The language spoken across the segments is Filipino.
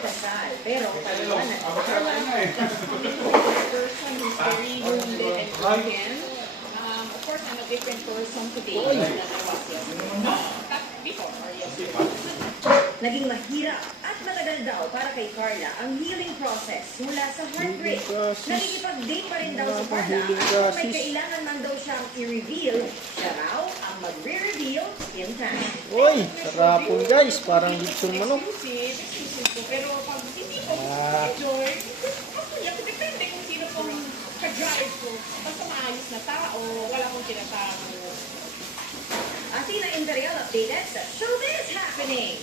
kasal. Pero paliwanag ko, person who's very wounded and broken. Of course, I'm a different person today than I was yesterday. Before or yesterday. Naging mahirap at matagal daw para kay Carla ang healing process mula sa heartbreak. Nakikipag-date pa rin daw sa Carla at may kailangan man daw siyang i-reveal, siya raw ang magre-reveal in time. Uy, sarapon guys, parang litsong manok. Pero pag hindi ko enjoy, depende kung sino pong ka-drive ko. Basta maayos na tao, wala kong tinatago. Athena Imperial updated sa Showbiz Happening.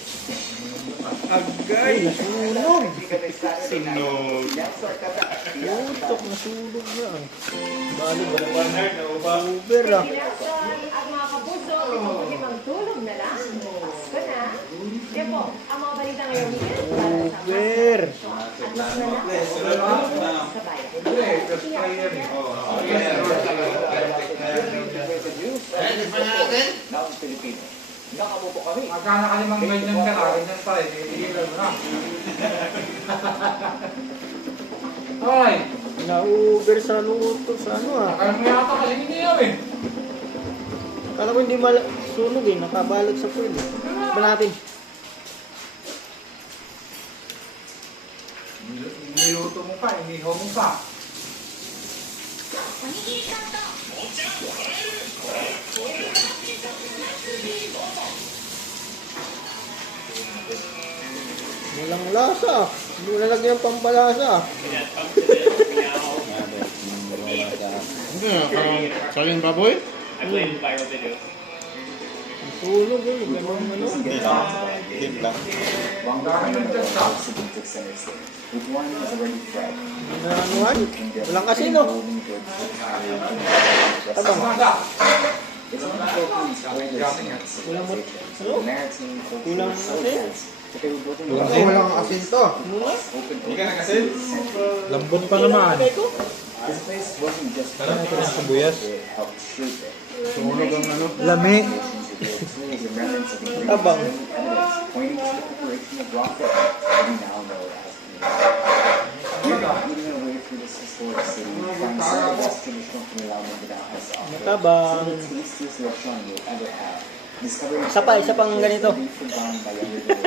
Agay, nasunog. Sunog. Putok, nasunog yan. Bali, Uber ah. Kinasal at mga kapuso, ito po magtulog na lang. Pasko na. Kaya po, ang mga balita ngayon weekend para sa Uber. at mas na sa bayan. Ng Pilipino. Nakabuto kami. Magkana ka limang ganyan ka na, ganyan pa rin, iilan mo na. Ay, Na-Uber sa luto, sa ano ah. nakal mo yata kasi hindi yun eh. Kala ko hindi sunog eh, nakabalot sa puwil eh. Ba natin? Niluto mo pa, inihaw mo pa. Walang lasa. Hindi mo nalagyan ng pampalasa. Ano na, parang saling baboy? Sunog eh, ganun ano. Hit lang. Wang dami ng Cebu took center stage. With one was already fled. Anuan? Walang kasino. Abang. It's one of Philippines' greatest civilizations. The maritime culture was so dense that they were building Walang asin to. open Lambot pa naman. This place wasn't just sibuyas. it helped shape it. Sunog ang ano. Lami. Tools and remnants of the Abang. evidence pointing to the preparation of rocket that we now know as We're eating our way through this historic city, find some of the best traditional Kinilaw Mindanao has to offer. Matabang. Some of the tastiest restaurant you'll ever have. Discovering Isa pang ganito. forgotten by younger